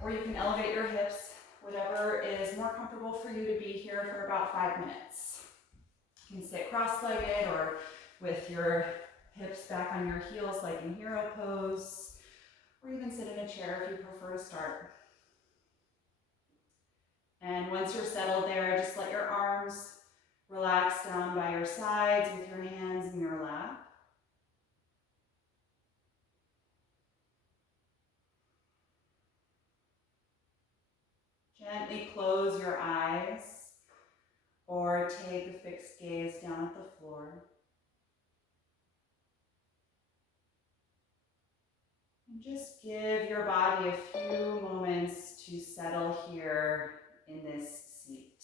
or you can elevate your hips, whatever is more comfortable for you to be here for about 5 minutes. You can sit cross-legged or with your hips back on your heels like in hero pose, or even sit in a chair if you prefer to start. And once you're settled there, just let your arms relax down by your sides with your hands in your lap. Gently close your eyes or take a fixed gaze down at the floor. And just give your body a few moments to settle here in this seat.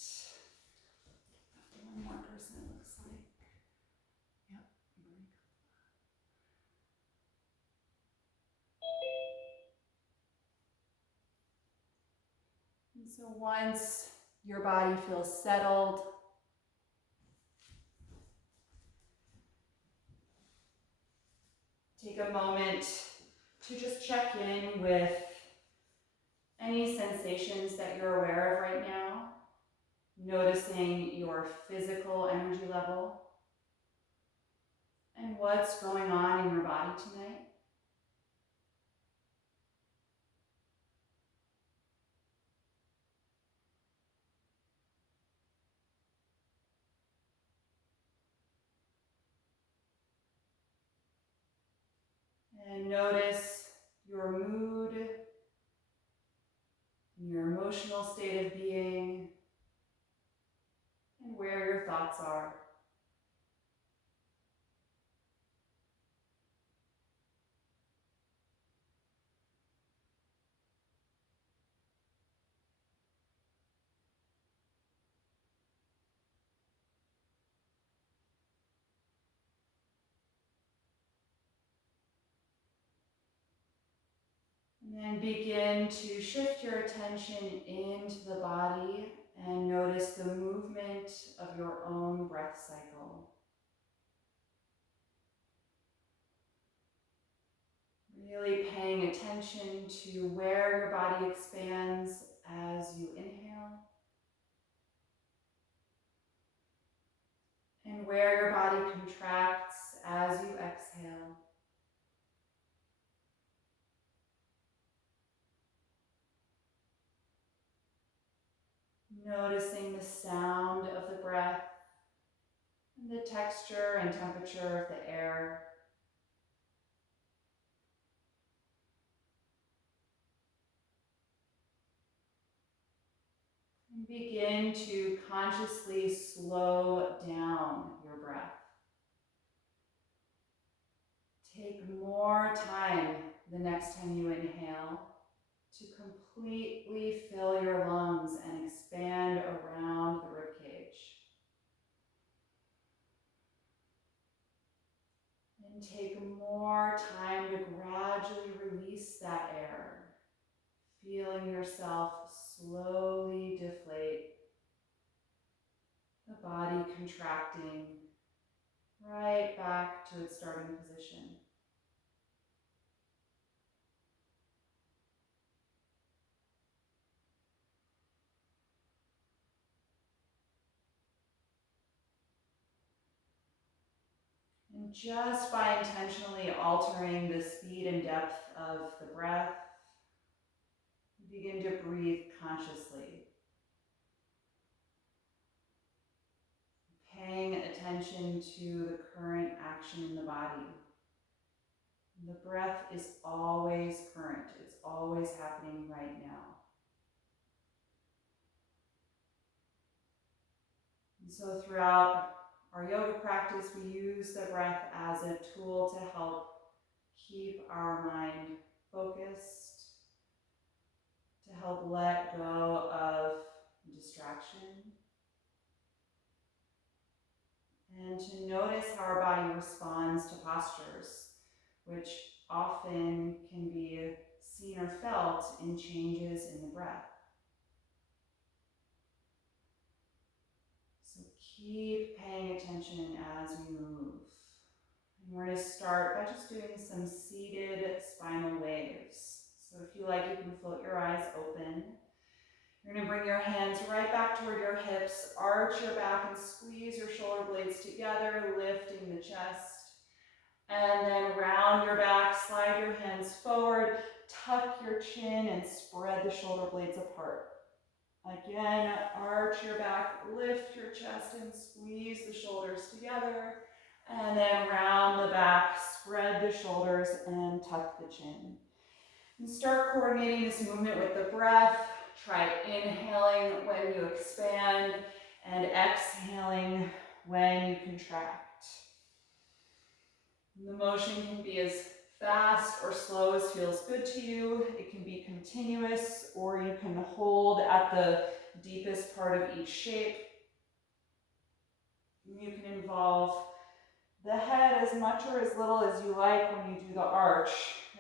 One more person, it looks like. Yep. And so once your body feels settled, take a moment to just check in with any sensations that you're aware of right now, noticing your physical energy level and what's going on in your body tonight. And notice your mood, your emotional state of being, and where your thoughts are. And then begin to shift your attention into the body and notice the movement of your own breath cycle. Really paying attention to where your body expands as you inhale and where your body contracts as you exhale. Noticing the sound of the breath and the texture and temperature of the air. And begin to consciously slow down your breath. Take more time the next time you inhale to completely fill your lungs and expand around the ribcage. And take more time to gradually release that air, feeling yourself slowly deflate, the body contracting right back to its starting position. And just by intentionally altering the speed and depth of the breath, begin to breathe consciously, paying attention to the current action in the body. The breath is always current. It's always happening right now. And so throughout our yoga practice, we use the breath as a tool to help keep our mind focused, to help let go of distraction, and to notice how our body responds to postures, which often can be seen or felt in changes in the breath. So keep paying attention as we move. And we're going to start by just doing some seated spinal waves. So So if you like, you can float your eyes open. You're going to bring your hands right back toward your hips, arch your back and squeeze your shoulder blades together, lifting the chest. And then round your back, slide your hands forward, tuck your chin and spread the shoulder blades apart. Again, arch your back, lift your chest and squeeze the shoulders together. And then round the back, spread the shoulders and tuck the chin. And start coordinating this movement with the breath. Try inhaling when you expand and exhaling when you contract. The motion can be as fast or slow as feels good to you. It can be continuous, or you can hold at the deepest part of each shape. You can involve the head as much or as little as you like when you do the arch.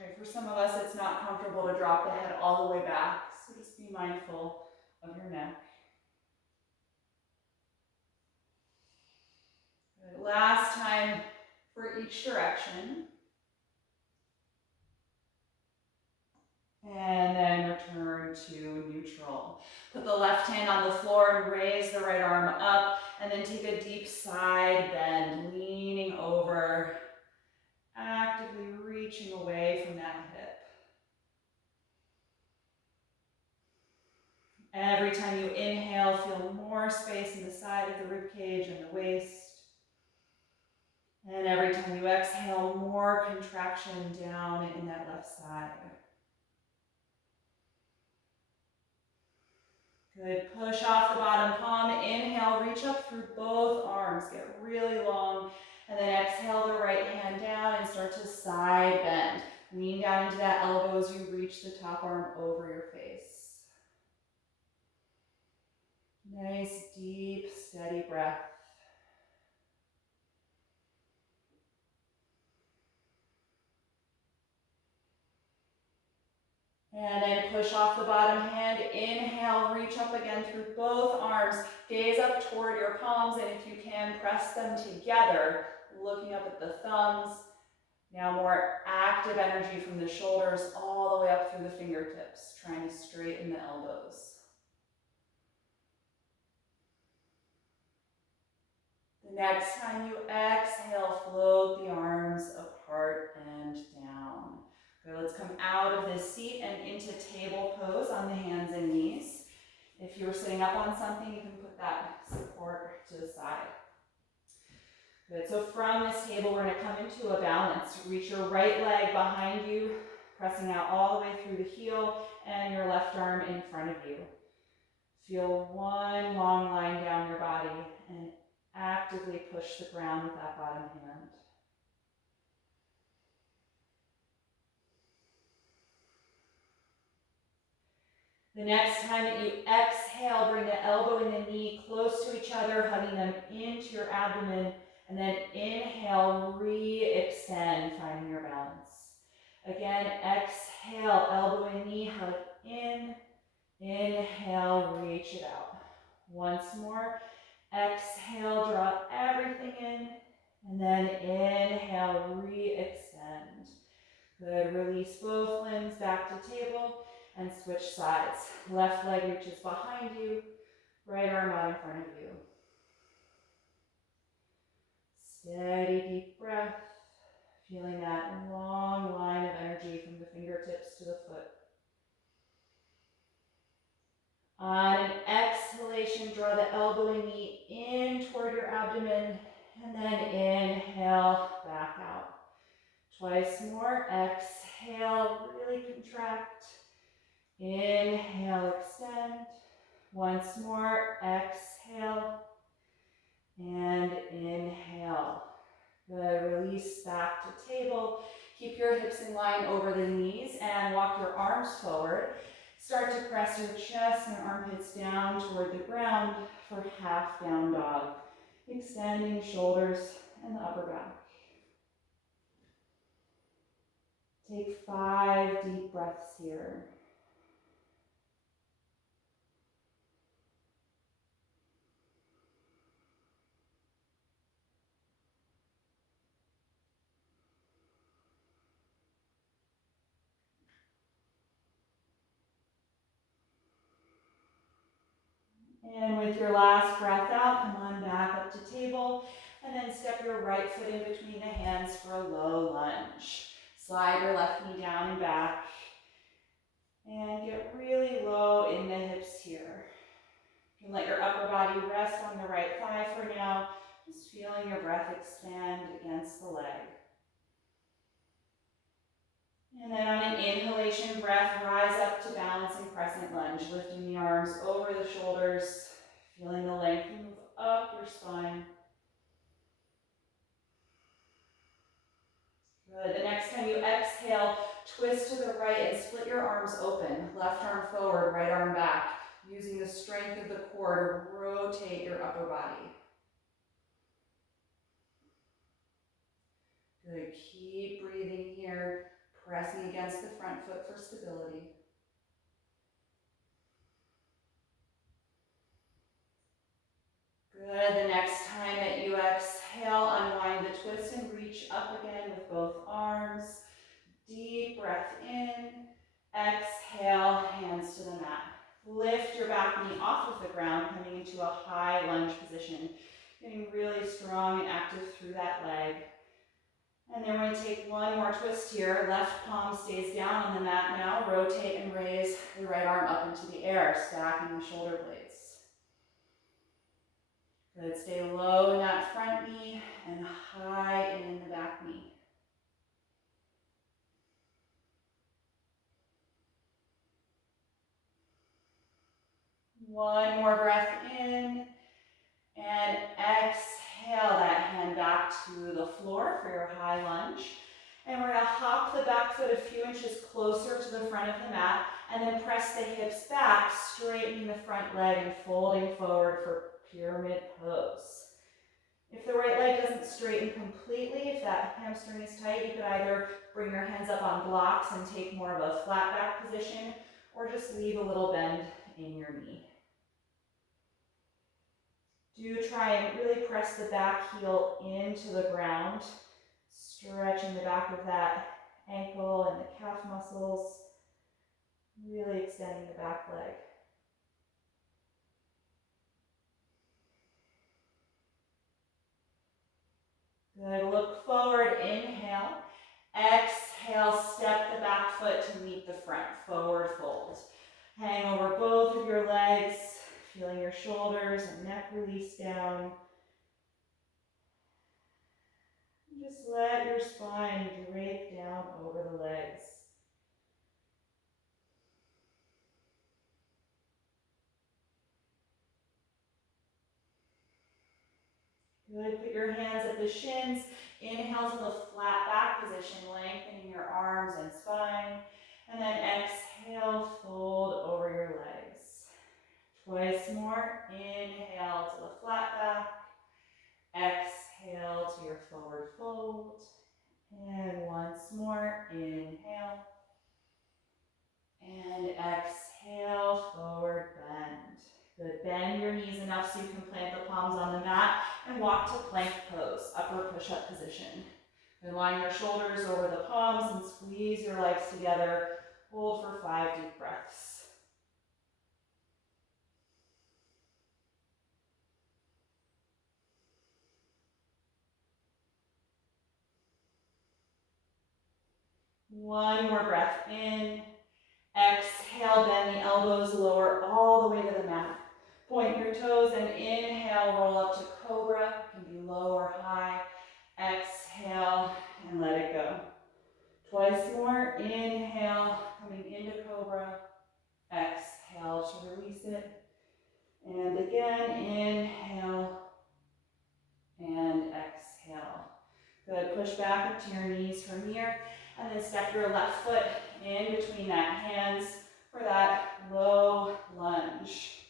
Right? For some of us, it's not comfortable to drop the head all the way back, so just be mindful of your neck. Good. Last time for each direction. And then return to neutral. Put the left hand on the floor and raise the right arm up, and then take a deep side bend, leaning over, actively reaching away from that hip. Every time you inhale, feel more space in the side of the rib cage and the waist. And every time you exhale, more contraction down in that left side. Good. Push off the bottom palm. Inhale, reach up through both arms. Get really long. And then exhale the right hand down and start to side bend. Lean down into that elbow as you reach the top arm over your face. Nice, deep, steady breath. And then push off the bottom hand. Inhale, reach up again through both arms. Gaze up toward your palms, and if you can, press them together, looking up at the thumbs. Now more active energy from the shoulders all the way up through the fingertips, trying to straighten the elbows. The next time you exhale, float the arms apart and down. Good, let's come out of this seat and into table pose on the hands and knees. If you were sitting up on something, you can put that support to the side. Good, so from this table, we're gonna come into a balance. Reach your right leg behind you, pressing out all the way through the heel, and your left arm in front of you. Feel one long line down your body and actively push the ground with that bottom hand. The next time that you exhale, bring the elbow and the knee close to each other, hugging them into your abdomen. And then inhale, re-extend, finding your balance. Again, exhale, elbow and knee, hug in. Inhale, reach it out. Once more, exhale, draw everything in. And then inhale, re-extend. Good, release both limbs back to table and switch sides. Left leg reaches behind you, right arm out in front of you. Steady, deep breath, feeling that long line of energy from the fingertips to the foot. On an exhalation, draw the elbow and knee in toward your abdomen, and then inhale, back out. Twice more, exhale, really contract. Inhale, extend. Once more, exhale, and inhale. Good, release back to table. Keep your hips in line over the knees and walk your arms forward. Start to press your chest and armpits down toward the ground for half down dog. Extending shoulders and the upper back. Take 5 deep breaths here. And with your last breath out, come on back up to table, and then step your right foot in between the hands for a low lunge. Slide your left knee down and back, and get really low in the hips here. You can let your upper body rest on the right thigh for now, just feeling your breath expand against the leg. And then on an inhalation breath, rise up to balancing crescent lunge, lifting the arms over the shoulders, feeling the length move up your spine. Good. The next time you exhale, twist to the right and split your arms open. Left arm forward, right arm back, using the strength of the core to rotate your upper body. Good. Keep breathing here, pressing against the front foot for stability. Good. The next time that you exhale, unwind the twist and reach up again with both arms. Deep breath in. Exhale, hands to the mat. Lift your back knee off of the ground, coming into a high lunge position. Getting really strong and active through that leg. And then we're going to take one more twist here. Left palm stays down on the mat now. Rotate and raise the right arm up into the air, stacking the shoulder blades. Good. Stay low in that front knee and high in the back knee. One more breath in, and exhale that hand back to the floor for your high lunge. And we're going to hop the back foot a few inches closer to the front of the mat, and then press the hips back, straightening the front leg and folding forward for pyramid pose. If the right leg doesn't straighten completely, if that hamstring is tight, you could either bring your hands up on blocks and take more of a flat back position, or just leave a little bend in your knee. Do try and really press the back heel into the ground, stretching the back of that ankle and the calf muscles, really extending the back leg. Good. Look forward, inhale. Exhale, step the back foot to meet the front, forward fold. Hang over both of your legs, feeling your shoulders and neck release down. Just let your spine drape down over the legs. Good. Put your hands at the shins. Inhale to the flat back position, lengthening your arms and spine. And then exhale, fold over your legs. Twice more. Inhale to the flat back. Exhale to your forward fold. And once more. Inhale. And exhale, forward bend. Good. Bend your knees enough so you can plant the palms on the mat and walk to plank pose, upper push-up position. And line your shoulders over the palms and squeeze your legs together. Hold for 5 deep breaths. One more breath in. Exhale, bend the elbows, lower all the way to the mat. Point your toes and inhale, roll up to cobra. It can be low or high. Exhale and let it go. Twice more. Inhale, coming into cobra. Exhale to release it. And again, inhale and exhale. Good. Push back up to your knees from here. And then step your left foot in between that hands for that low lunge.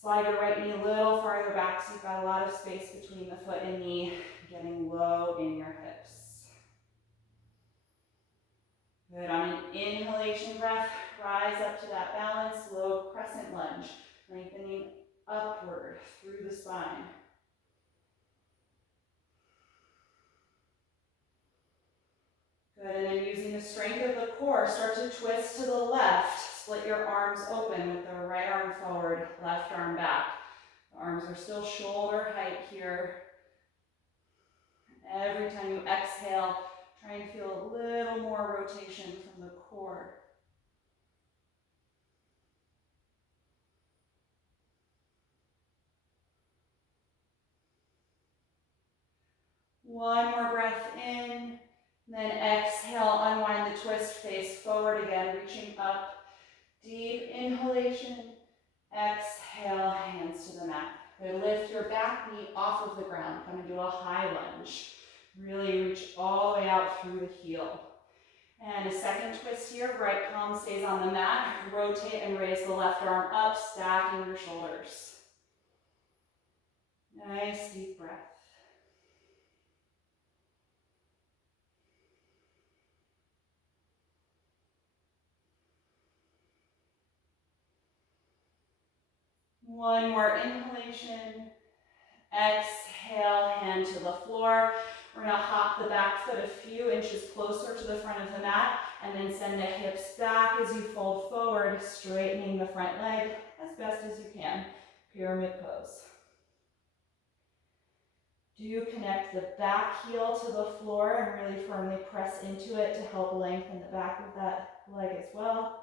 Slide your right knee a little farther back so you've got a lot of space between the foot and knee, getting low in your hips. Good. On an inhalation breath, rise up to that balance, low crescent lunge, lengthening upward through the spine. Good, and then using the strength of the core, start to twist to the left. split your arms open with the right arm forward, left arm back. The arms are still shoulder height here. Every time you exhale, try and feel a little more rotation from the core. One more breath in, then exhale, unwind the twist, face forward again, reaching up. Deep inhalation, exhale, hands to the mat. Good, lift your back knee off of the ground, come into a high lunge. Really reach all the way out through the heel. And a second twist here, right palm stays on the mat, rotate and raise the left arm up, stacking your shoulders. Nice deep breath. One more inhalation. Exhale, hand to the floor. We're going to hop the back foot a few inches closer to the front of the mat and then send the hips back as you fold forward, straightening the front leg as best as you can. Pyramid pose. Do connect the back heel to the floor and really firmly press into it to help lengthen the back of that leg as well.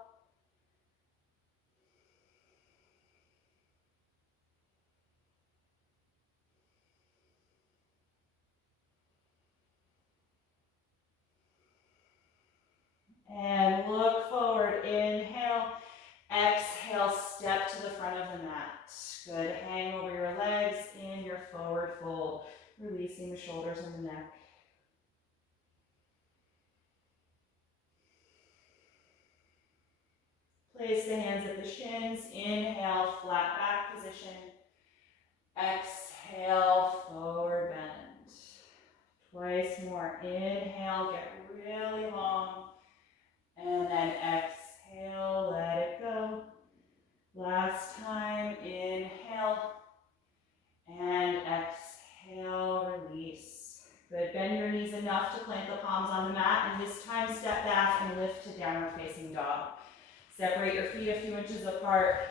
And look forward, inhale, exhale, step to the front of the mat. Good, hang over your legs in your forward fold, releasing the shoulders and the neck. Place the hands at the shins, inhale, flat back position. Exhale, forward bend. Twice more, inhale, get really long. And then exhale, let it go. Last time, inhale. And exhale, release. Good, bend your knees enough to plant the palms on the mat. And this time, step back and lift to downward facing dog. Separate your feet a few inches apart.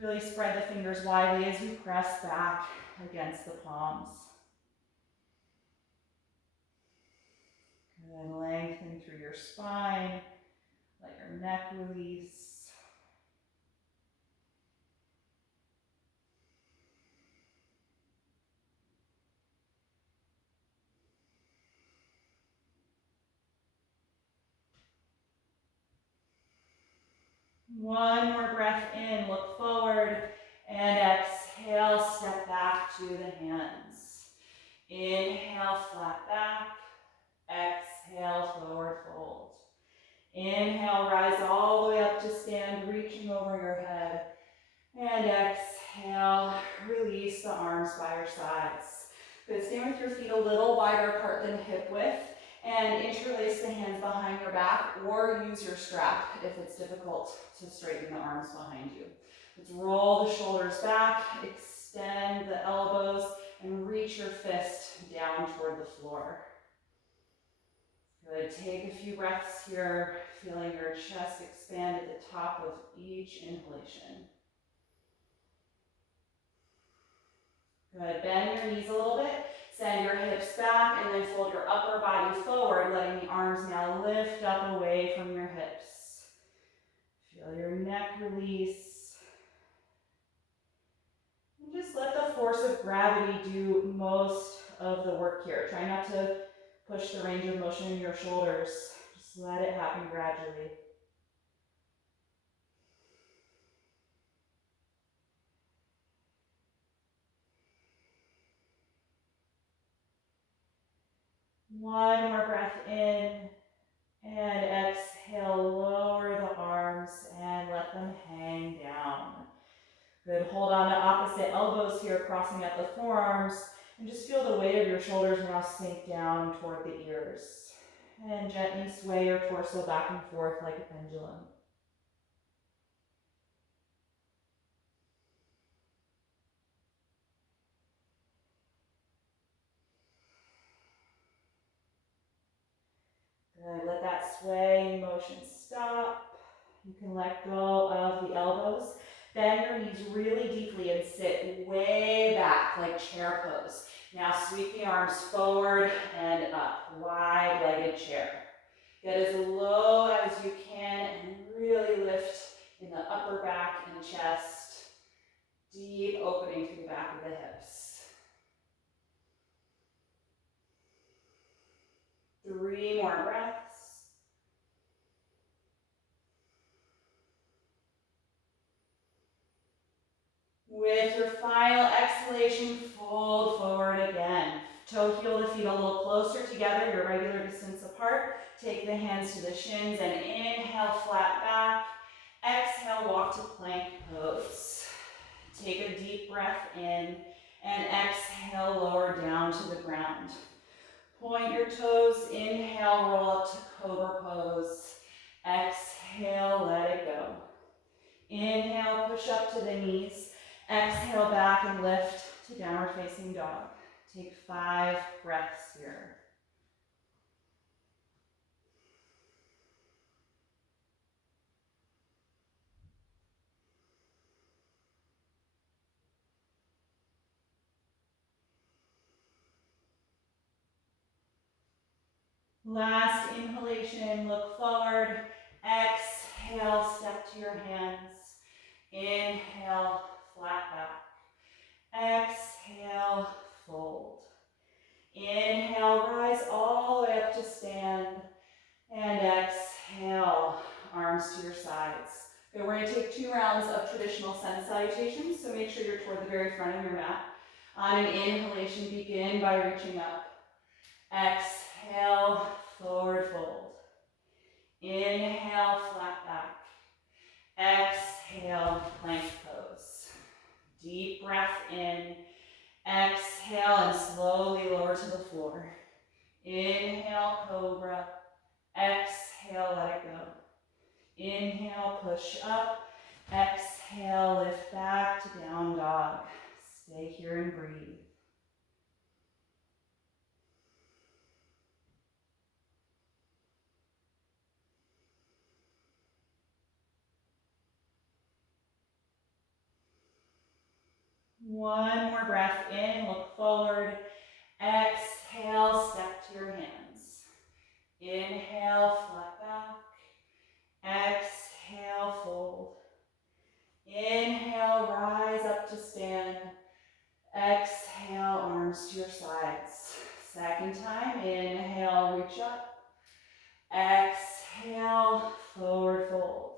Really spread the fingers widely as you press back against the palms. Good, lengthen through your spine. Let your neck release. One more breath in, look forward, and exhale, step back to the hands. Inhale, flat back. Exhale, forward fold. Inhale, rise all the way up to stand, reaching over your head. And exhale, release the arms by your sides. Good, stand with your feet a little wider apart than hip width. And interlace the hands behind your back or use your strap if it's difficult to straighten the arms behind you. Let's roll the shoulders back, extend the elbows, and reach your fist down toward the floor. Good, take a few breaths here, feeling your chest expand at the top of each inhalation. Good, bend your knees a little bit. Send your hips back and then fold your upper body forward, letting the arms now lift up away from your hips. Feel your neck release. And just let the force of gravity do most of the work here. Try not to push the range of motion in your shoulders. Just let it happen gradually. One more breath in, and exhale, lower the arms and let them hang down. Good, hold on to opposite elbows here, crossing at the forearms, and just feel the weight of your shoulders now sink down toward the ears. And gently sway your torso back and forth like a pendulum. Good, let that swaying motion stop. You can let go of the elbows. Bend your knees really deeply and sit way back like chair pose. Now sweep the arms forward and up, wide-legged chair. Get as low as you can and really lift in the upper back and chest. Deep opening through the back of the hips. 3 more breaths. With your final exhalation, fold forward again. Toe heel the feet a little closer together, your regular distance apart. Take the hands to the shins and inhale, flat back. Exhale, walk to plank pose. Take a deep breath in and exhale, lower down to the ground. Point your toes, inhale, roll up to cobra pose. Exhale, let it go. Inhale, push up to the knees. Exhale, back and lift to downward facing dog. Take 5 breaths here. Last inhalation, look forward. Exhale, step to your hands. Inhale, flat back. Exhale, fold. Inhale, rise all the way up to stand. And exhale, arms to your sides. Okay, we're going to take 2 rounds of traditional sun salutations, so make sure you're toward the very front of your mat. On an inhalation, begin by reaching up. Exhale, forward fold. Inhale, flat back. Exhale, plank pose. Deep breath in. Exhale and slowly lower to the floor. Inhale, cobra. Exhale, let it go. Inhale, push up. Exhale, lift back to down dog. Stay here and breathe. One more breath in, look forward. Exhale, step to your hands. Inhale, flat back. Exhale, fold. Inhale, rise up to stand. Exhale, arms to your sides. Second time, inhale, reach up. Exhale, forward fold.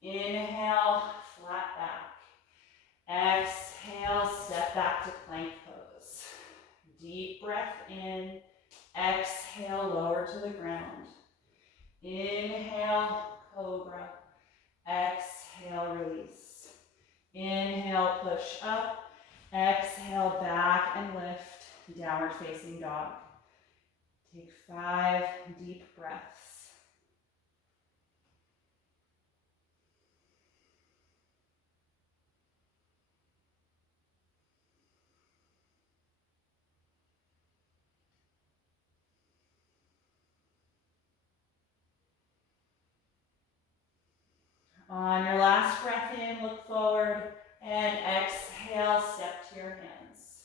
Inhale, flat back. Exhale, step back to plank pose. Deep breath in. Exhale, lower to the ground. Inhale, cobra. Exhale, release. Inhale, push up. Exhale, back and lift. Downward facing dog. Take 5 deep breaths. On your last breath in, look forward, and exhale, step to your hands.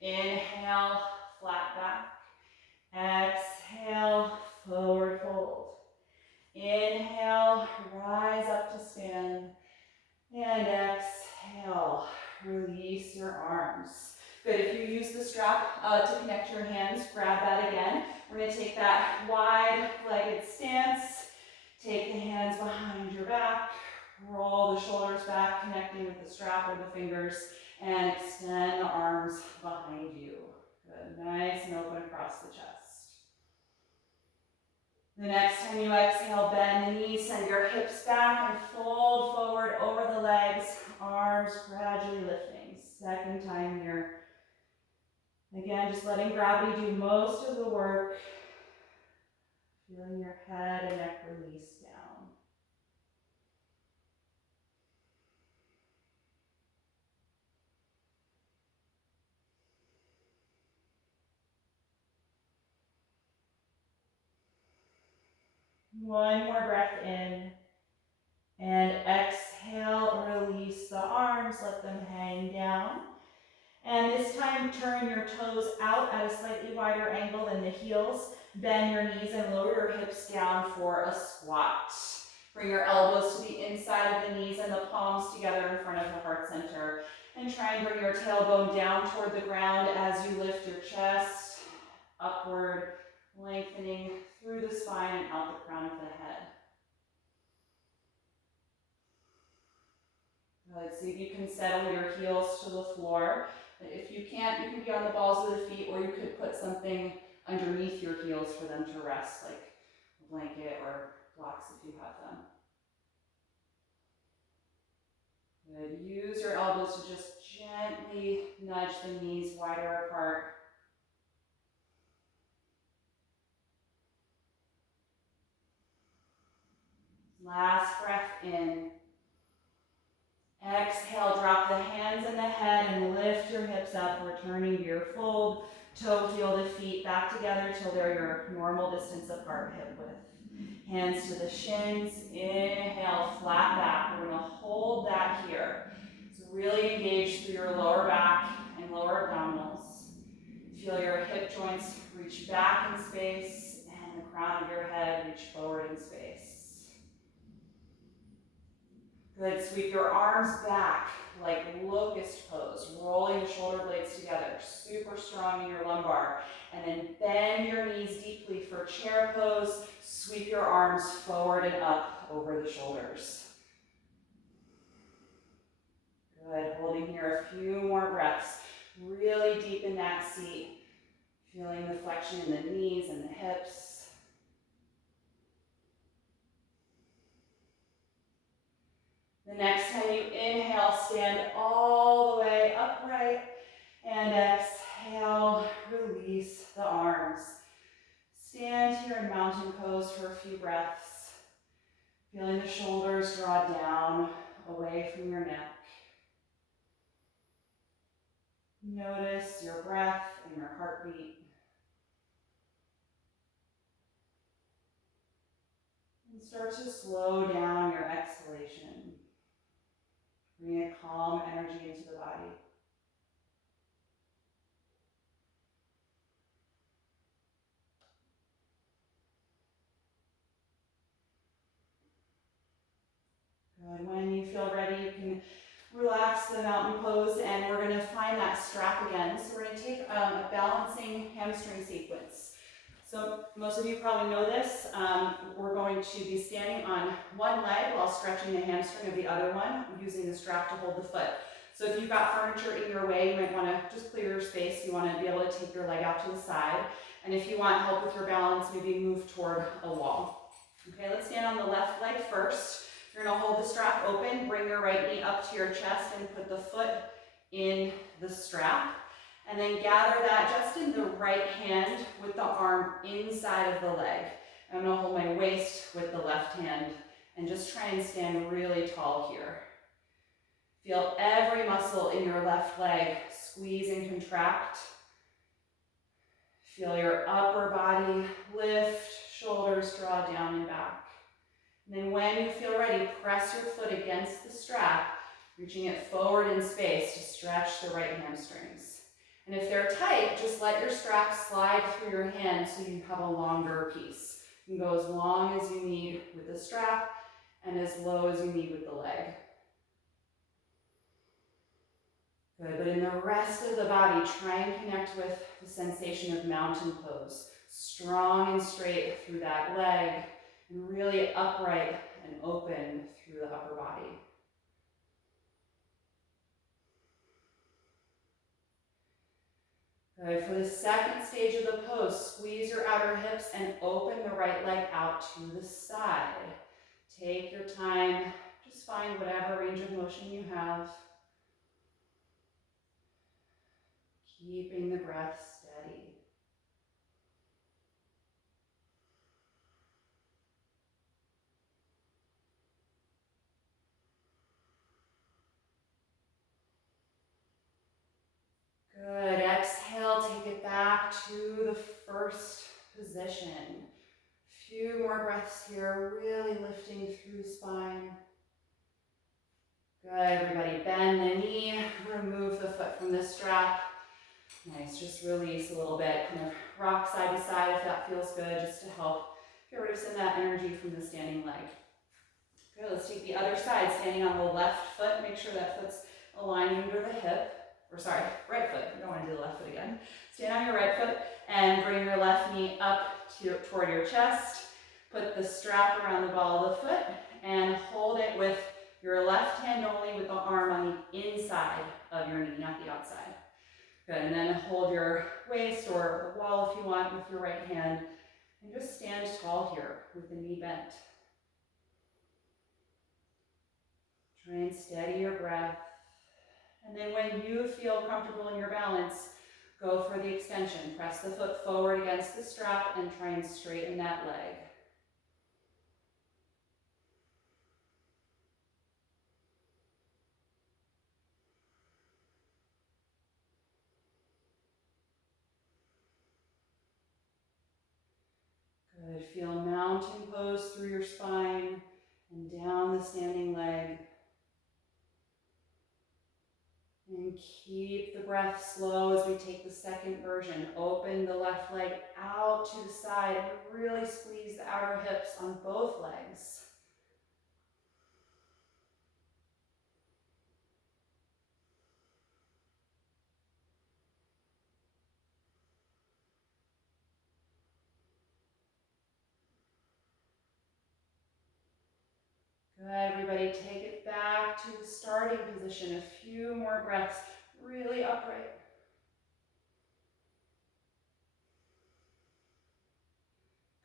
Inhale, flat back. Exhale, forward fold. Inhale, rise up to stand. And exhale, release your arms. Good, if you use the strap to connect your hands, grab that again. We're going to take that wide-legged stance. Take the hands behind your back, roll the shoulders back, connecting with the strap or the fingers, and extend the arms behind you. Good, nice and open across the chest. The next time you exhale, bend the knees, send your hips back, and fold forward over the legs, arms gradually lifting. Second time here. Again, just letting gravity do most of the work. Feeling your head and neck release down. One more breath in. And exhale, release the arms, let them hang down. And this time, turn your toes out at a slightly wider angle than the heels. Bend your knees and lower your hips down for a squat. Bring your elbows to the inside of the knees and the palms together in front of the heart center. And try and bring your tailbone down toward the ground as you lift your chest upward, lengthening through the spine and out the crown of the head. Good. See if you can settle your heels to the floor. If you can't, you can be on the balls of the feet, or you could put something underneath your heels for them to rest, like a blanket or blocks if you have them. Good. Use your elbows to just gently nudge the knees wider apart. Last breath in. Exhale, drop the hands in the head and lift your hips up, returning to your fold. Toe, heel the feet back together till they're your normal distance apart, hip width. Hands to the shins. Inhale, flat back. We're going to hold that here. So really engage through your lower back and lower abdominals. Feel your hip joints reach back in space and the crown of your head reach forward in space. Good. Sweep your arms back like locust pose, rolling the shoulder blades together, super strong in your lumbar. And then bend your knees deeply for chair pose. Sweep your arms forward and up over the shoulders. Good. Holding here a few more breaths. Really deep in that seat. Feeling the flexion in the knees and the hips. The next time you inhale, stand all the way upright, and exhale, release the arms. Stand here in mountain pose for a few breaths, feeling the shoulders draw down, away from your neck. Notice your breath and your heartbeat. And start to slow down your exhalation. Bring a calm energy into the body. Good. When you feel ready, you can relax the mountain pose, and we're going to find that strap again. So we're going to take a balancing hamstring sequence. So most of you probably know this. We're going to be standing on one leg while stretching the hamstring of the other one, using the strap to hold the foot. So if you've got furniture in your way, you might want to just clear your space. You want to be able to take your leg out to the side. And if you want help with your balance, maybe move toward a wall. Okay, let's stand on the left leg first. You're going to hold the strap open, bring your right knee up to your chest and put the foot in the strap. And then gather that just in the right hand with the arm inside of the leg. I'm going to hold my waist with the left hand and just try and stand really tall here. Feel every muscle in your left leg squeeze and contract. Feel your upper body lift, shoulders draw down and back. And then when you feel ready, press your foot against the strap, reaching it forward in space to stretch the right hamstrings. And if they're tight, just let your strap slide through your hand so you have a longer piece. You can go as long as you need with the strap and as low as you need with the leg. Good, but in the rest of the body, try and connect with the sensation of mountain pose. Strong and straight through that leg, and really upright and open through the upper body. Good. For the second stage of the pose, squeeze your outer hips and open the right leg out to the side. Take your time. Just find whatever range of motion you have. Keeping the breath steady. Good. Exhale, take it back to the first position. Few more breaths here, really lifting through the spine. Good, everybody. Bend the knee, remove the foot from the strap. Nice, just release a little bit. Kind of rock side to side if that feels good, just to help get rid of some of that energy from the standing leg. Good, let's take the other side, standing on the left foot. Make sure that foot's aligned under the hip. Or sorry, right foot. You don't want to do the left foot again. Stand on your right foot and bring your left knee up toward your chest. Put the strap around the ball of the foot and hold it with your left hand only, with the arm on the inside of your knee, not the outside. Good, and then hold your waist or the wall if you want with your right hand. And just stand tall here with the knee bent. Try and steady your breath. And then when you feel comfortable in your balance, go for the extension. Press the foot forward against the strap and try and straighten that leg. Good. Feel mountain pose through your spine and down the standing leg. And keep the breath slow as we take the second version. Open the left leg out to the side and really squeeze the outer hips on both legs. Good, everybody, take it back to the starting position. A few more breaths, really upright.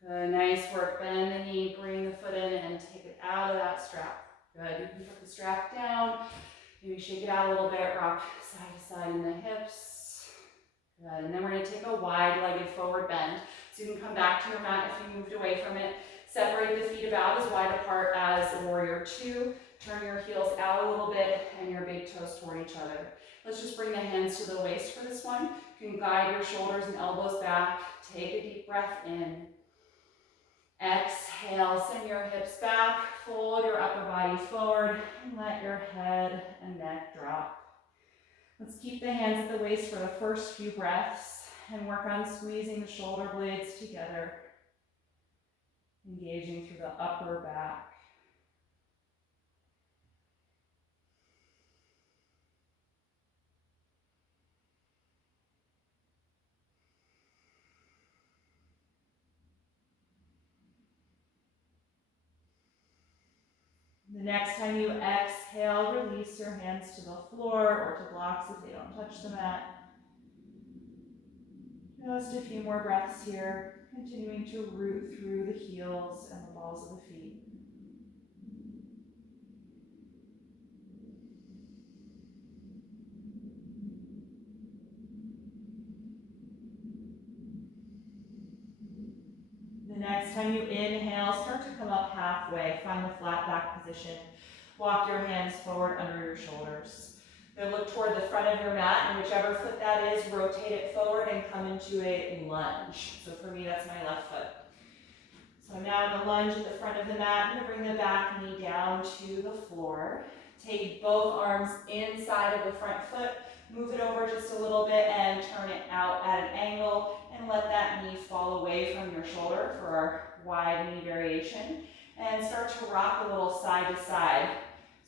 Good, nice work. Bend the knee, bring the foot in and take it out of that strap. Good, you can put the strap down, maybe shake it out a little bit, rock side to side in the hips. Good, and then we're gonna take a wide-legged forward bend. So you can come back to your mat if you moved away from it. Separate the feet about as wide apart as warrior two. Turn your heels out a little bit and your big toes toward each other. Let's just bring the hands to the waist for this one. You can guide your shoulders and elbows back. Take a deep breath in. Exhale, send your hips back. Fold your upper body forward and let your head and neck drop. Let's keep the hands at the waist for the first few breaths and work on squeezing the shoulder blades together. Engaging through the upper back. The next time you exhale, release your hands to the floor or to blocks if they don't touch the mat. Just a few more breaths here, continuing to root through the heels and the balls of the feet. The next time you inhale, start to come up halfway. Find the flat back position. Walk your hands forward under your shoulders. Then look toward the front of your mat, and whichever foot that is, rotate it forward and come into a lunge. So for me, that's my left foot. So I'm now in the lunge at the front of the mat. I'm going to bring the back knee down to the floor. Take both arms inside of the front foot. Move it over just a little bit and turn it out at an angle. And let that knee fall away from your shoulder for our wide knee variation. And start to rock a little side to side.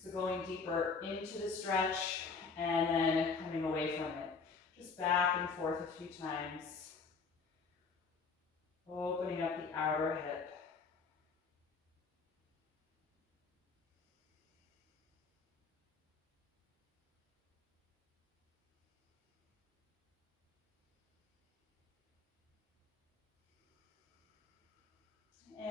So going deeper into the stretch and then coming away from it. Just back and forth a few times. Opening up the outer hip.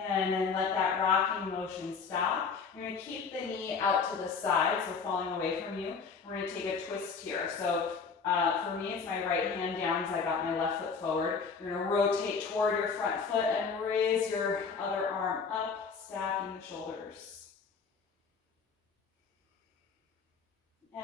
And then let that rocking motion stop. You're going to keep the knee out to the side, so falling away from you. We're going to take a twist here. So for me, it's my right hand down because I got my left foot forward. You're going to rotate toward your front foot and raise your other arm up, stacking the shoulders.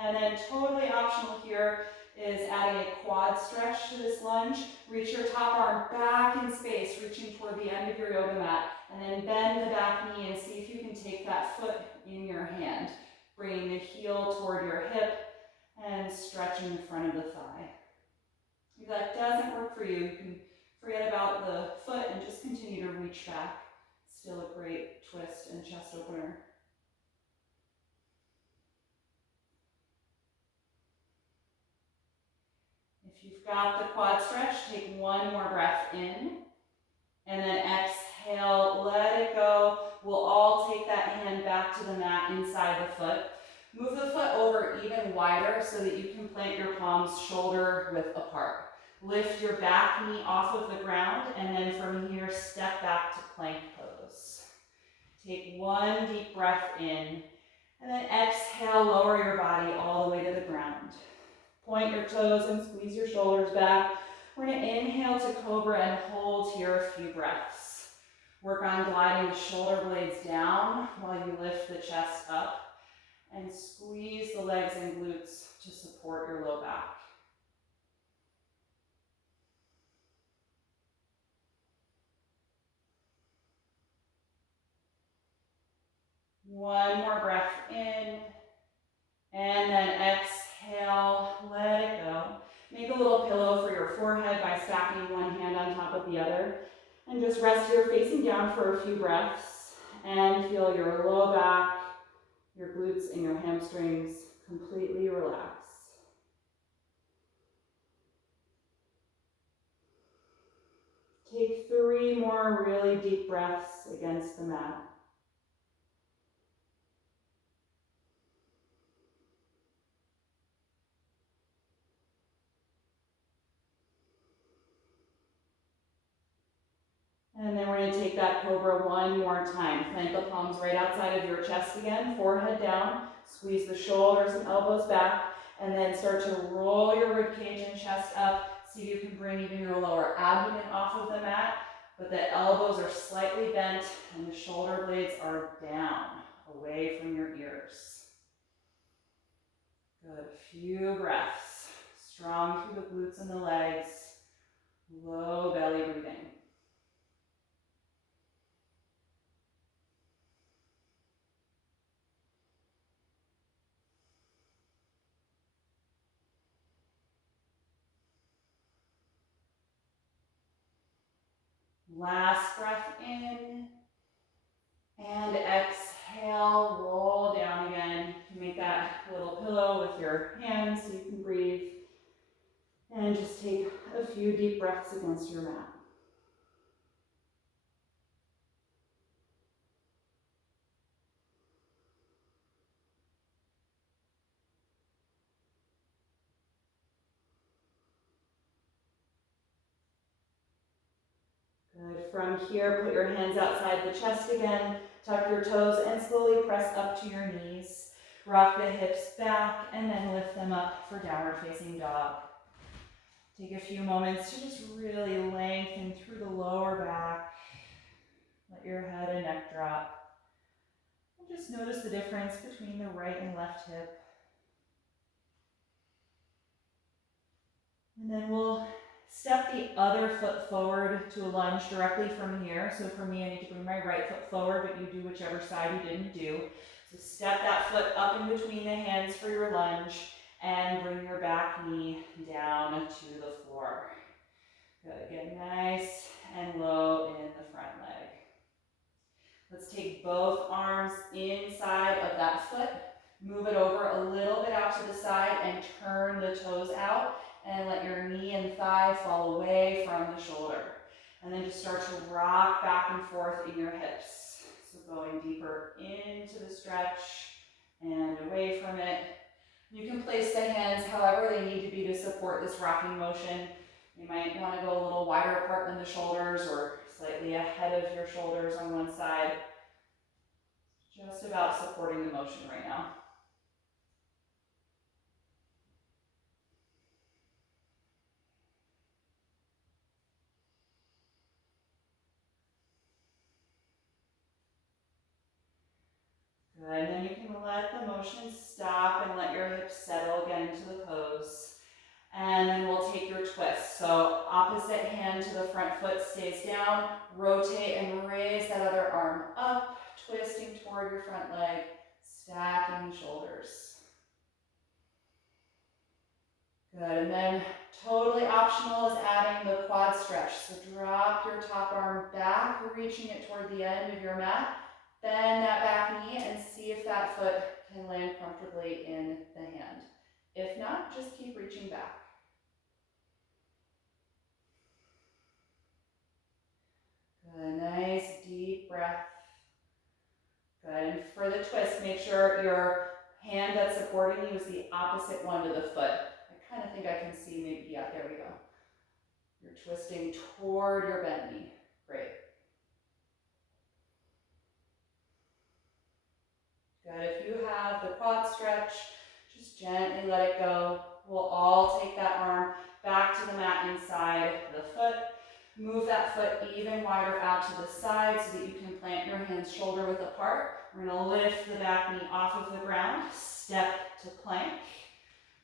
And then totally optional here is adding a quad stretch to this lunge. Reach your top arm back in space, reaching toward the end of your yoga mat. And then bend the back knee and see if you can take that foot in your hand. bringing the heel toward your hip and stretching the front of the thigh. If that doesn't work for you, you can forget about the foot and just continue to reach back. Still a great twist and chest opener. If you've got the quad stretch, take one more breath in, and then exhale, let it go. We'll all take that hand back to the mat inside the foot. Move the foot over even wider so that you can plant your palms shoulder width apart. Lift your back knee off of the ground, and then from here, step back to plank pose. Take one deep breath in, and then exhale, lower your body all the way to the ground. Point your toes and squeeze your shoulders back. We're going to inhale to cobra and hold here a few breaths. Work on gliding the shoulder blades down while you lift the chest up, and squeeze the legs and glutes to support your low back. One more breath in, and then exhale, let it go. Make a little pillow for your forehead by stacking one hand on top of the other, and just rest here facing down for a few breaths, and feel your low back, your glutes, and your hamstrings completely relax. Take 3 more really deep breaths against the mat. And then we're going to take that cobra one more time. Plant the palms right outside of your chest again, forehead down, squeeze the shoulders and elbows back, and then start to roll your ribcage and chest up. See if you can bring even your lower abdomen off of the mat, but the elbows are slightly bent and the shoulder blades are down, away from your ears. Good, few breaths. Strong through the glutes and the legs. Low belly breathing. Last breath in, and exhale, roll down again. You can make that little pillow with your hands so you can breathe. And just take a few deep breaths against your mat. Good. From here, put your hands outside the chest again. Tuck your toes and slowly press up to your knees. Rock the hips back and then lift them up for downward facing dog. Take a few moments to just really lengthen through the lower back. Let your head and neck drop. And just notice the difference between the right and left hip. And then we'll step the other foot forward to a lunge directly from here. So for me, I need to bring my right foot forward, but you do whichever side you didn't do. So step that foot up in between the hands for your lunge and bring your back knee down to the floor. Good, get nice and low in the front leg. Let's take both arms inside of that foot, move it over a little bit out to the side and turn the toes out. And let your knee and thigh fall away from the shoulder. And then just start to rock back and forth in your hips. So going deeper into the stretch and away from it. You can place the hands however they need to be to support this rocking motion. You might want to go a little wider apart than the shoulders or slightly ahead of your shoulders on one side. Just about supporting the motion right now. Good, and then you can let the motion stop and let your hips settle again into the pose. And then we'll take your twist. So opposite hand to the front foot stays down, rotate and raise that other arm up, twisting toward your front leg, stacking shoulders. Good, and then totally optional is adding the quad stretch. So drop your top arm back, reaching it toward the end of your mat. Bend that back knee and see if that foot can land comfortably in the hand. If not, just keep reaching back. Good, nice deep breath. Good, and for the twist, make sure your hand that's supporting you is the opposite one to the foot. I kind of think I can see maybe, yeah, there we go. You're twisting toward your bent knee. Great. Good, if you have the quad stretch, just gently let it go. We'll all take that arm back to the mat inside the foot. Move that foot even wider out to the side so that you can plant your hands shoulder width apart. We're going to lift the back knee off of the ground, step to plank.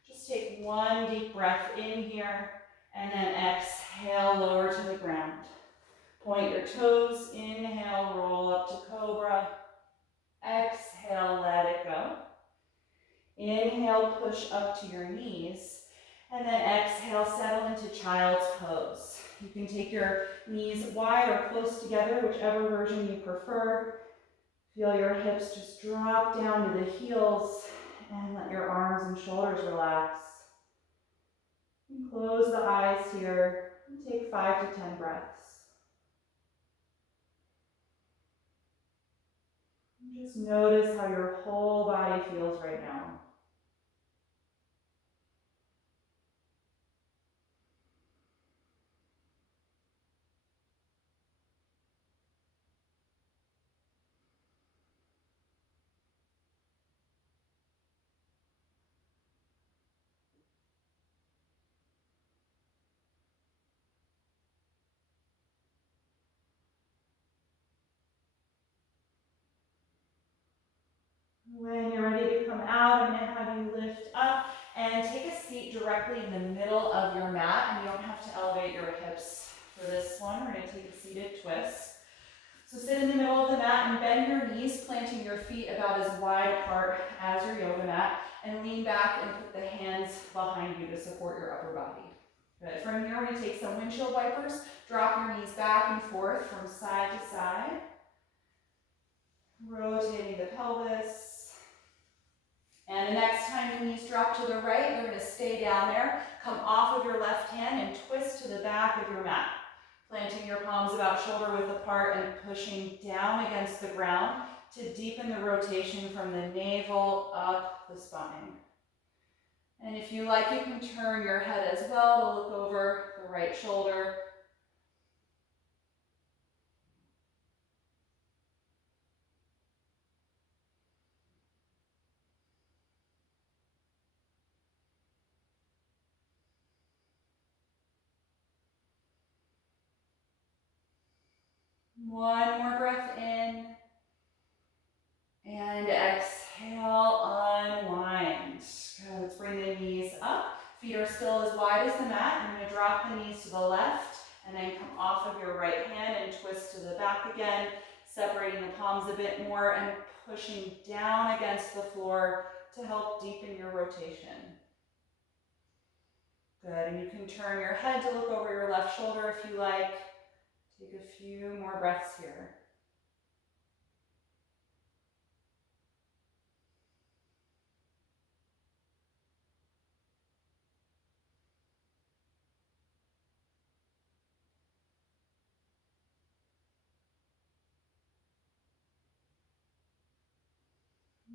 Just take one deep breath in here, and then exhale, lower to the ground. Point your toes, inhale, roll up to cobra. Exhale, let it go. Inhale, push up to your knees, and then exhale, settle into child's pose. You can take your knees wide or close together, whichever version you prefer. Feel your hips just drop down to the heels and let your arms and shoulders relax. And close the eyes here and take 5 to 10 breaths. And just notice how your whole body feels right now. When you're ready to come out, I'm going to have you lift up and take a seat directly in the middle of your mat. And you don't have to elevate your hips for this one. We're going to take a seated twist. So sit in the middle of the mat and bend your knees, planting your feet about as wide apart as your yoga mat. And lean back and put the hands behind you to support your upper body. Good. From here, we're going to take some windshield wipers. Drop your knees back and forth from side to side. Rotating the pelvis. And the next time the knees drop to the right, you're going to stay down there. Come off of your left hand and twist to the back of your mat. Planting your palms about shoulder width apart and pushing down against the ground to deepen the rotation from the navel up the spine. And if you like, you can turn your head as well to look over the right shoulder. One more breath in. And exhale, unwind. Good. Let's bring the knees up. Feet are still as wide as the mat. I'm going to drop the knees to the left and then come off of your right hand and twist to the back again, separating the palms a bit more and pushing down against the floor to help deepen your rotation. Good. And you can turn your head to look over your left shoulder if you like. Take a few more breaths here.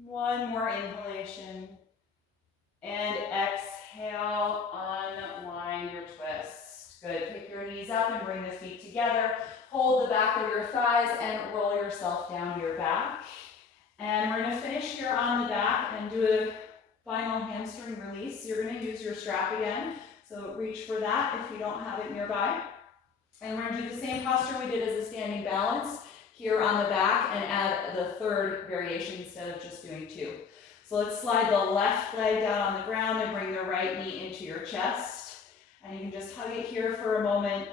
One more inhalation. And exhale, unwind your twist. Good. Pick your knees up and bring the feet together. Hold the back of your thighs and roll yourself down to your back. And we're going to finish here on the back and do a final hamstring release. You're going to use your strap again. So reach for that if you don't have it nearby. And we're going to do the same posture we did as a standing balance here on the back and add the third variation instead of just doing two. So let's slide the left leg down on the ground and bring the right knee into your chest. And you can just hug it here for a moment.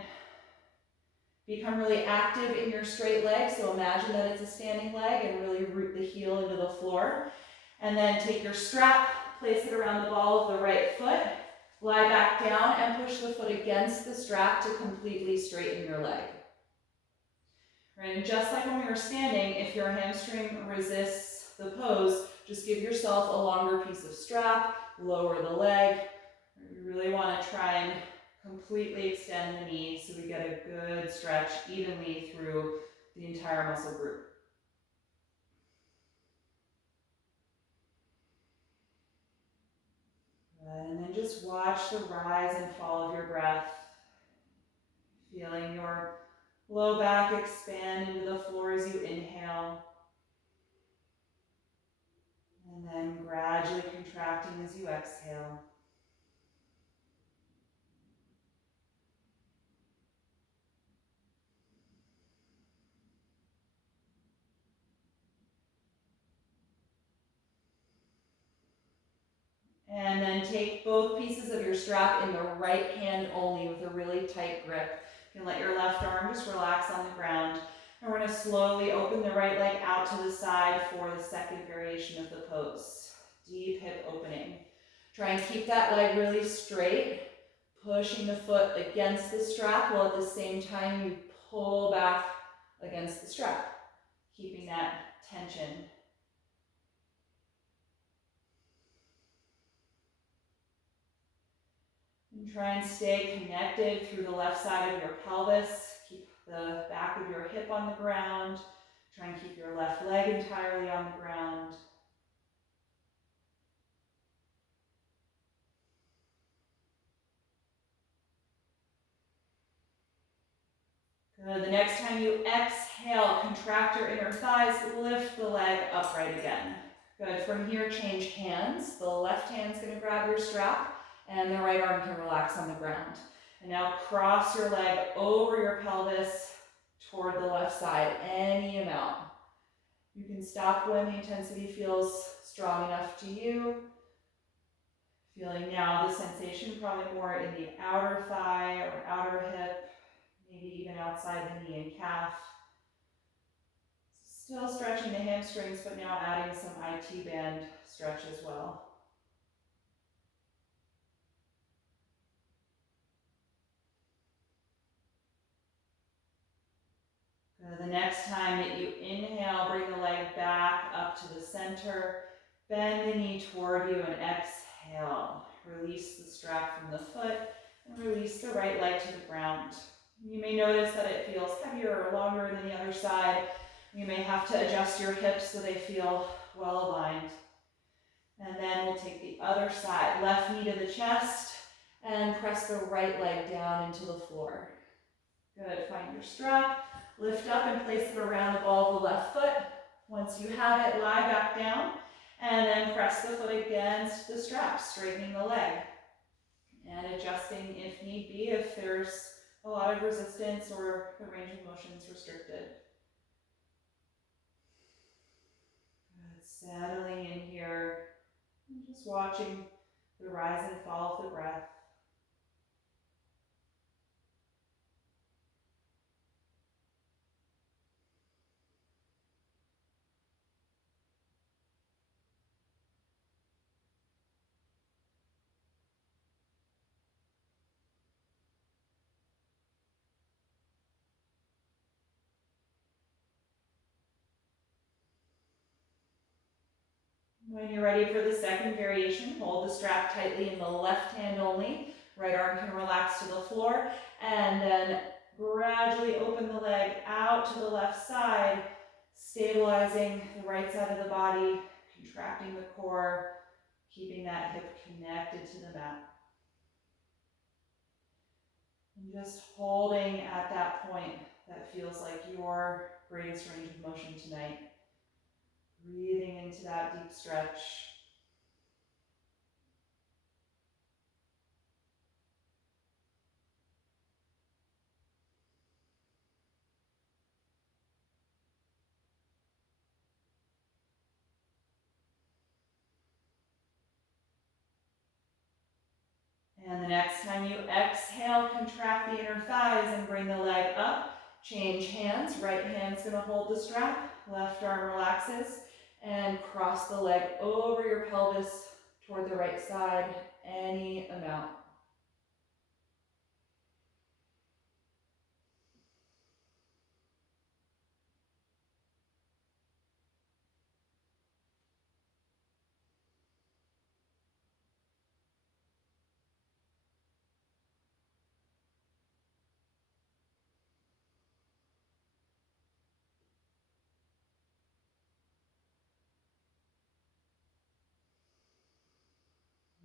Become really active in your straight leg. So imagine that it's a standing leg and really root the heel into the floor. And then take your strap, place it around the ball of the right foot, lie back down and push the foot against the strap to completely straighten your leg. Right, and just like when we were standing, if your hamstring resists the pose, just give yourself a longer piece of strap, lower the leg. You really want to try and completely extend the knee so we get a good stretch evenly through the entire muscle group. And then just watch the rise and fall of your breath, feeling your low back expand into the floor as you inhale, and then gradually contracting as you exhale. And then take both pieces of your strap in the right hand only with a really tight grip. You can let your left arm just relax on the ground. And we're going to slowly open the right leg out to the side for the second variation of the pose. Deep hip opening. Try and keep that leg really straight, pushing the foot against the strap while at the same time you pull back against the strap, keeping that tension. And try and stay connected through the left side of your pelvis. Keep the back of your hip on the ground. Try and keep your left leg entirely on the ground. Good. The next time you exhale, contract your inner thighs, lift the leg upright again. Good. From here, change hands. The left hand's going to grab your strap, and the right arm can relax on the ground. And now cross your leg over your pelvis toward the left side, any amount. You can stop when the intensity feels strong enough to you. Feeling now the sensation probably more in the outer thigh or outer hip, maybe even outside the knee and calf. Still stretching the hamstrings, but now adding some IT band stretch as well. The next time that you inhale, bring the leg back up to the center. Bend the knee toward you and exhale. Release the strap from the foot and release the right leg to the ground. You may notice that it feels heavier or longer than the other side. You may have to adjust your hips so they feel well aligned. And then we'll take the other side, left knee to the chest, and press the right leg down into the floor. Good, find your strap, lift up and place it around the ball of the left foot. Once you have it, lie back down, and then press the foot against the strap, straightening the leg. And adjusting if need be, if there's a lot of resistance or the range of motion is restricted. Good, settling in here, and just watching the rise and fall of the breath. When you're ready for the second variation, hold the strap tightly in the left hand only. Right arm can relax to the floor, and then gradually open the leg out to the left side, stabilizing the right side of the body, contracting the core, keeping that hip connected to the mat. And just holding at that point that feels like your greatest range of motion tonight. Breathing into that deep stretch. And the next time you exhale, contract the inner thighs and bring the leg up. Change hands. Right hand's going to hold the strap. Left arm relaxes. And cross the leg over your pelvis toward the right side, any amount.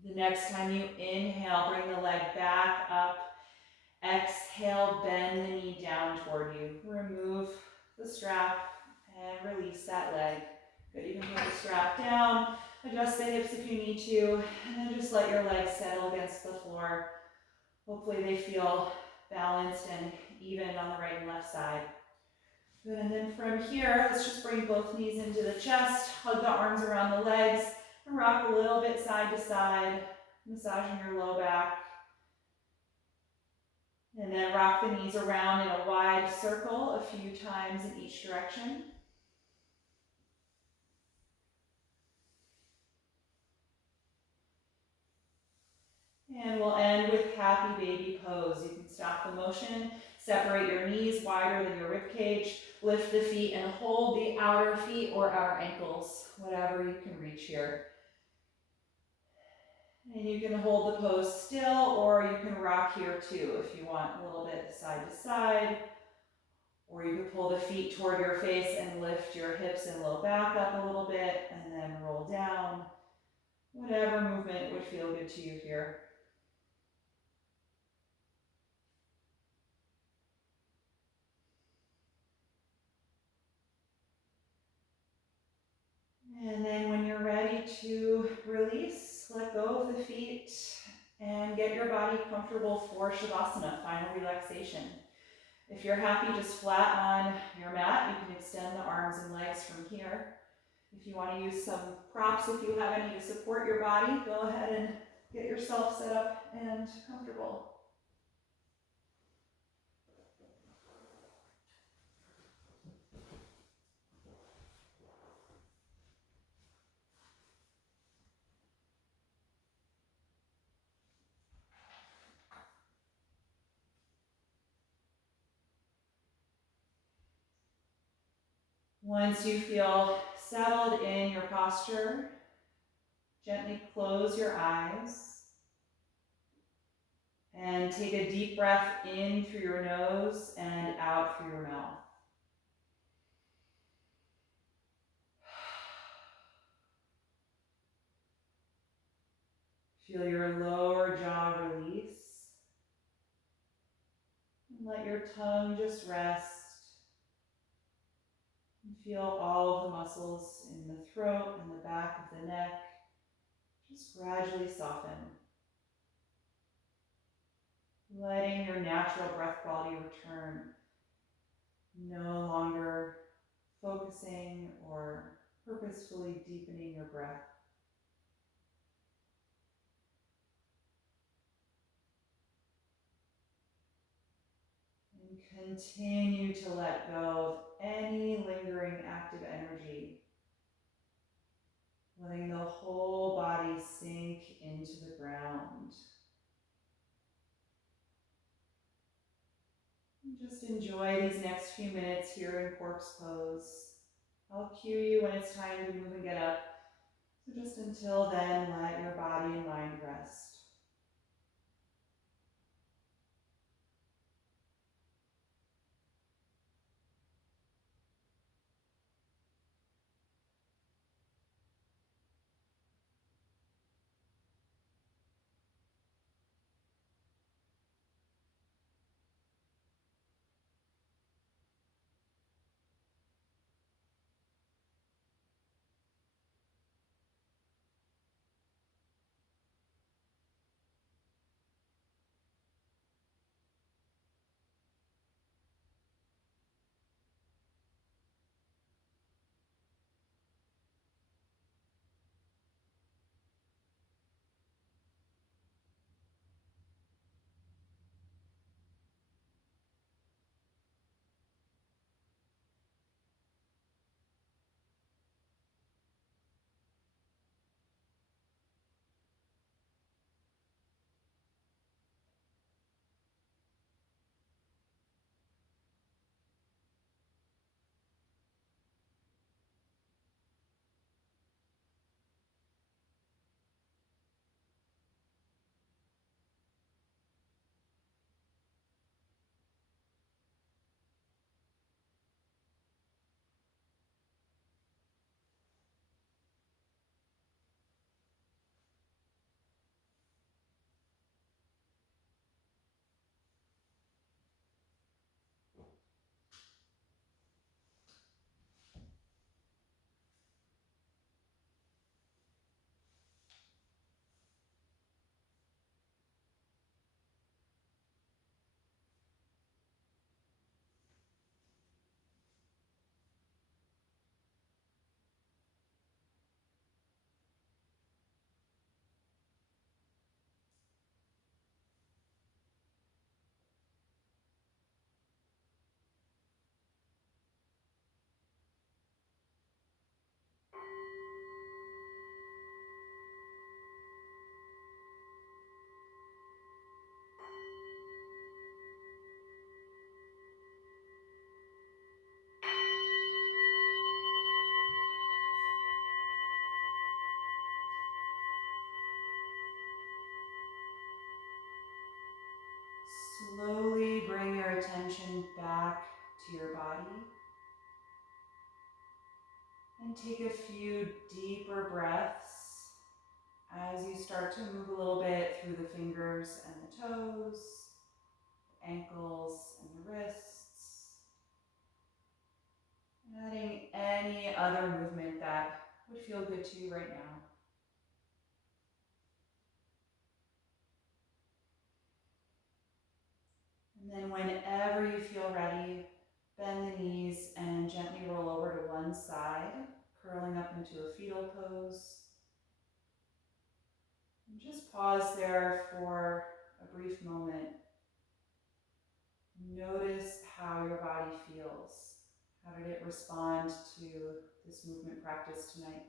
The next time you inhale, bring the leg back up. Exhale, bend the knee down toward you. Remove the strap and release that leg. Good, you can put the strap down, adjust the hips if you need to, and then just let your legs settle against the floor. Hopefully they feel balanced and even on the right and left side. Good, and then from here, let's just bring both knees into the chest, hug the arms around the legs, and rock a little bit side to side, massaging your low back. And then rock the knees around in a wide circle a few times in each direction. And we'll end with happy baby pose. You can stop the motion, separate your knees wider than your rib cage, lift the feet and hold the outer feet or outer ankles, whatever you can reach here. And you can hold the pose still, or you can rock here too if you want, a little bit side to side. Or you could pull the feet toward your face and lift your hips and low back up a little bit and then roll down. Whatever movement would feel good to you here. And then when you're ready to release, let go of the feet and get your body comfortable for Shavasana, final relaxation. If you're happy just flat on your mat, you can extend the arms and legs from here. If you want to use some props, if you have any to support your body, go ahead and get yourself set up and comfortable. Once you feel settled in your posture, gently close your eyes and take a deep breath in through your nose and out through your mouth. Feel your lower jaw release. And let your tongue just rest. And feel all of the muscles in the throat and the back of the neck just gradually soften. Letting your natural breath quality return. No longer focusing or purposefully deepening your breath. And continue to let go of any lingering active energy. Letting the whole body sink into the ground. And just enjoy these next few minutes here in corpse pose. I'll cue you when it's time to move and get up. So just until then, let your body and mind rest. slowly bring your attention back to your body. And take a few deeper breaths as you start to move a little bit through the fingers and the toes, the ankles and the wrists. Adding any other movement that would feel good to you right now. And then whenever you feel ready, bend the knees and gently roll over to one side, curling up into a fetal pose. And just pause there for a brief moment. Notice how your body feels. How did it respond to this movement practice tonight?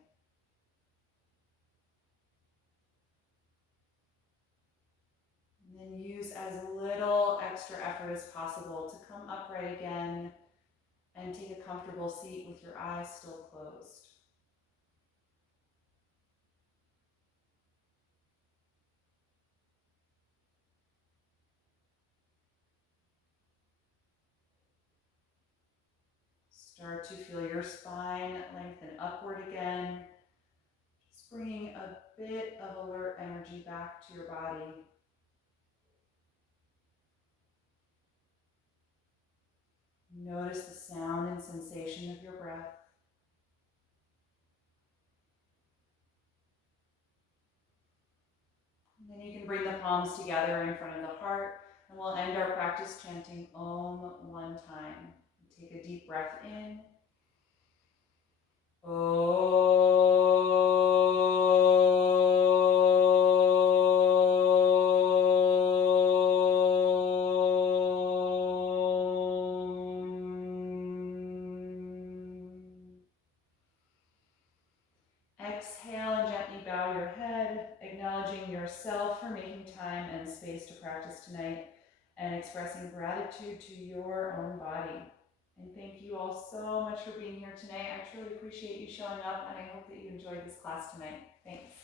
And then use as little extra effort as possible to come upright again and take a comfortable seat with your eyes still closed. Start to feel your spine lengthen upward again, just bringing a bit of alert energy back to your body. Notice the sound and sensation of your breath. And then you can bring the palms together in front of the heart, and we'll end our practice chanting Om one time. Take a deep breath in. Exhale and gently bow your head, acknowledging yourself for making time and space to practice tonight and expressing gratitude to your own body. And thank you all so much for being here tonight. I truly appreciate you showing up, and I hope that you enjoyed this class tonight. Thanks.